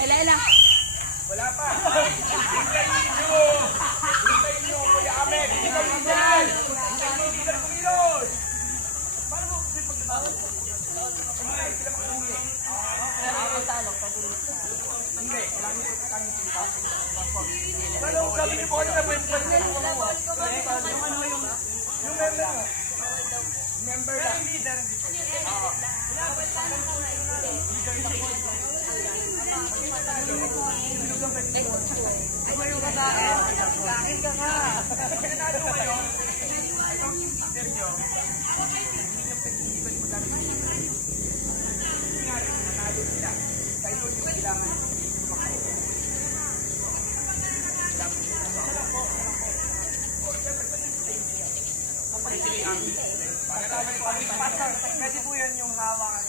Ela. Wala pa. Hintayin nyo, Kuya Ahmed. Hindi kayo dyan. Hintayin nyo, hindi kayo kumilos. Paano mo kasi pagkatapos? Hindi, sila makahuli. Hindi, kailangan nyo kami sila. Paano sabi niyo po kanina po yung president? Yung member mo. Member lang. Yung leader. Ay, may yung kakain. Kain ka nga. Pinado kayo. Itong leader nyo. Hindi nyo pag-ibig magamit nyo. Hindi nga rin, nanalo sila. Kaya ito yung kailangan. Kasi po yan yung hawakan.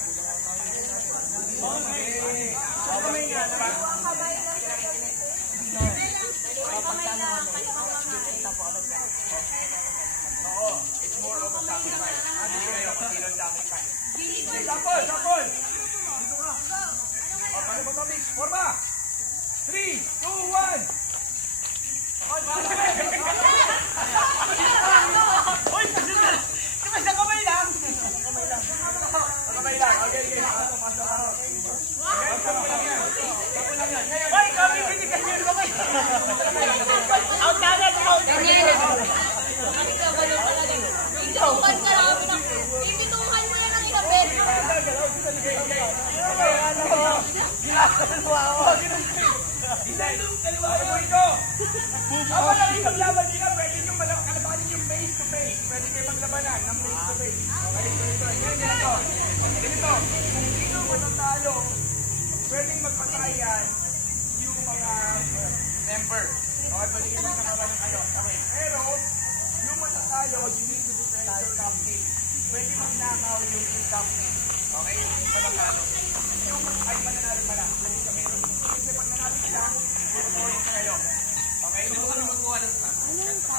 Oo, it's more of a sacrifice. Hindi kayo kasi ng sacrifice. Sapol! Dito ka. O, paano ba ito, mix? Forma! 3, 2, 1! Uy! Sa kamay lang! Kamay lang. Okay. Pasok. Sapo lang yan. Uy! Kami titigas yung kamay! Out na! Itukan ka namin ng... Ibitukan mo na ng ilang beses. Kapag lang yung laban nila, pwede nyo kalabanin yung face to face. Pwede kayo maglabanan ng face to face. Okay, ganito. Kung sino matatalo, pwedeng magpatayan yung mga member. Okay, pwede kayo magkakawa ng ano. Okay, pero yung matatalo, you need to defend your captain. Pwede magnakaw yung captain. Okay, hindi pa natalo. Yung ay mananalo pala. Pwede ka meron. Kasi pag nanalo sila, pwede kayo. Okay, gusto kami magkuha ng plan?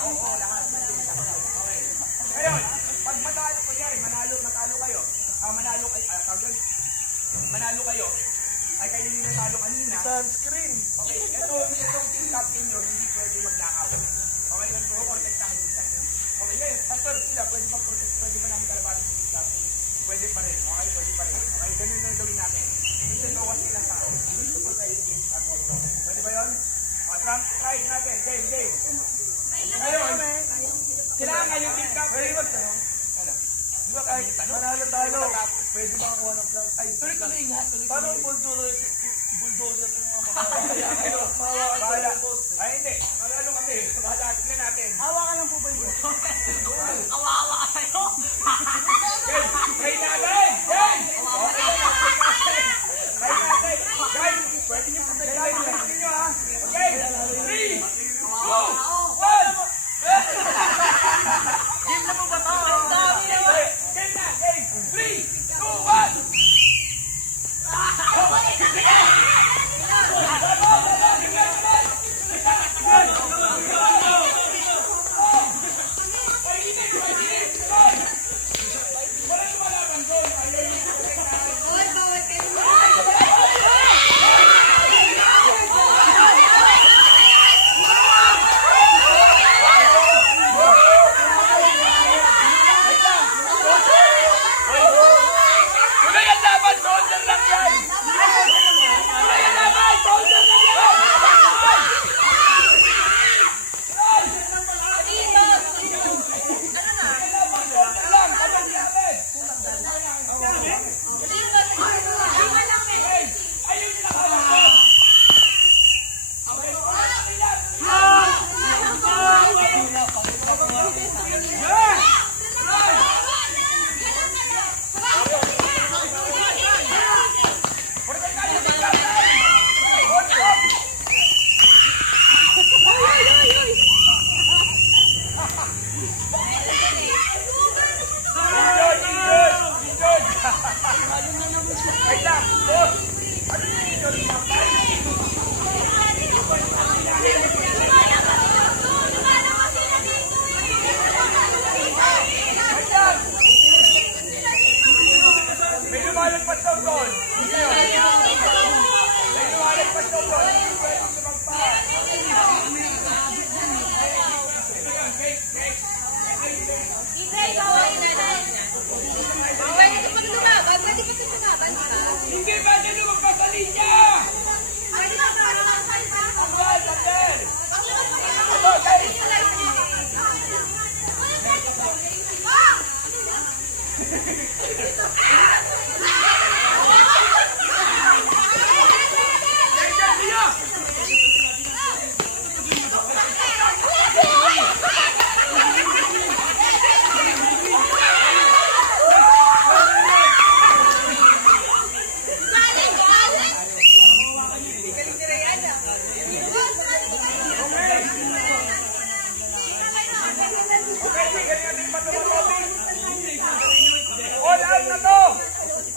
Oo, lahat. Okay. Ngayon, pag matalo kayo, manalo kayo, ay kayo yung natalo kanina. Sunscreen. Okay, itong team captain nyo, hindi pwede magnakaw. Okay, protektahan nila. Okay, ngayon, pastor, sila, pwede ba namin kalabanin yung team captain? Pwede pa rin. Okay, pwede pa rin. Okay, ganun na yung gawin natin. Hindi bawas nilang tao. Hindi to protect this at all. Pwede ba yun? Try natin. Game. Ngayon, kailangan yung team captain. Di ba kahit manalo-talo, pwede ba kuha ng flag? Ay, tuloy-tuloy nga. Paano bulldozer yung mga bahala? Ay, hindi. Manalo kami. Bahala na natin. Hawakan lang po ba yung boss? Kawawa ka sa'yo. Try natin! Guys! Guys, pwede nyo pagkakain. Pwede nyo ha. Okay, 3, 2, 1! Game na mo ba ito? Game na! Game! 3, 2, 1! Hindi ba dyan lumagpas sa linya? Tanggal, tanggal. Ito, guys. All out na to!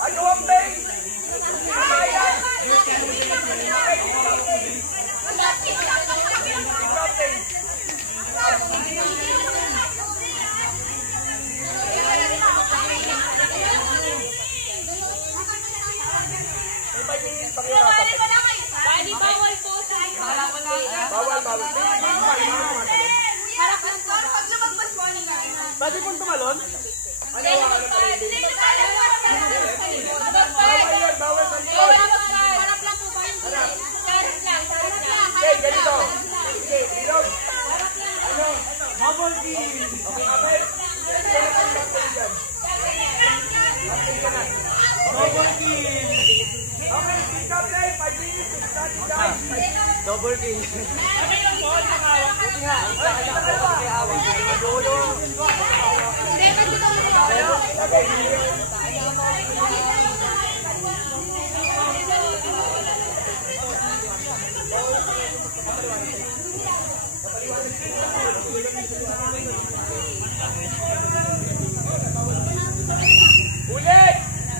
Ano ang base? Kamayan! Bawal po sa bawal. harap lang po. Pag lumagpas mo, Pwede pong tumalon? Bawal yun, bawal sa likod. harap lang po ba? Harap lang. Okay, ganito. Okay, ilog. Ano? Bubble tea. Okay, abay. Bubble tea. Okay, pick up play. 5 minutes. Starting guys. Double tea. Okay lang po, nakawak. Buti nga. Okay, hawak.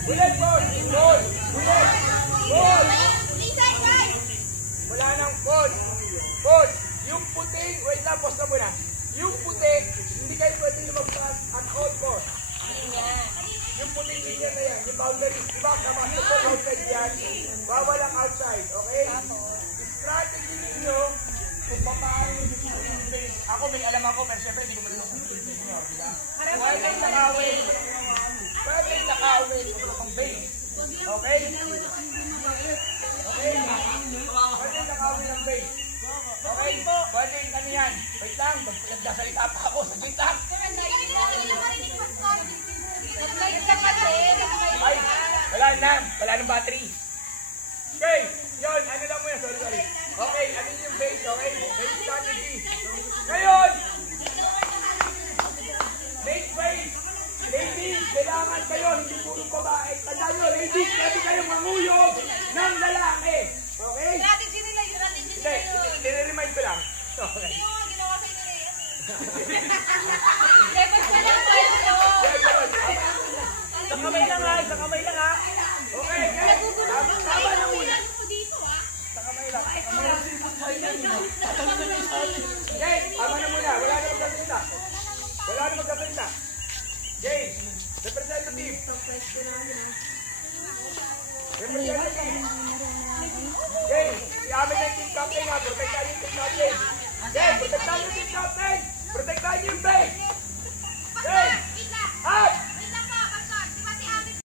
Ulit, ball. Wala nang ball. Yung puting, wait lang, post na muna. Yung puti, hindi kayo pwede lumagpas at all cost. Yung puting linya na yan, yung boundary, diba, sa basketball outside yan, bawal ang outside, okay? Strategy ninyo, kung paano yung base. Ako, may alam ako, pero syempre, hindi ko matulog sa base ninyo, diba? Pwede nakawin ang base. Okay? Okay? Pwede nakawin ang base. Okay? Pwede ano yan. Wait lang, nagdasalita pa ako. Wait lang. Ay, wala nang battery. Okay, yun, ano lang muna, sorry. Okay, ano yung base, okay? Base strategy. Ngayon, make base. Ladies, kailangan kayo, hindi puro babae. Tandaan nyo, ladies, pwede kayong manguyog ng lalaki. Okay? Strategy nila yun. Hindi, nire-remind ko lang. Okay. Hindi mo ginawa kayo nila yan. Dapat ka lang kayo. Sa kamay lang ha. Okay, guys. Tama na muna. Sa kamay lang. Okay, tama na muna. Wala na magkasalita. Jay, representative. Jay, i-amin na yung team captain ha. Protektahan yung team captain. Jay, protektahan yung team captain. Protektahan yung base. Jay.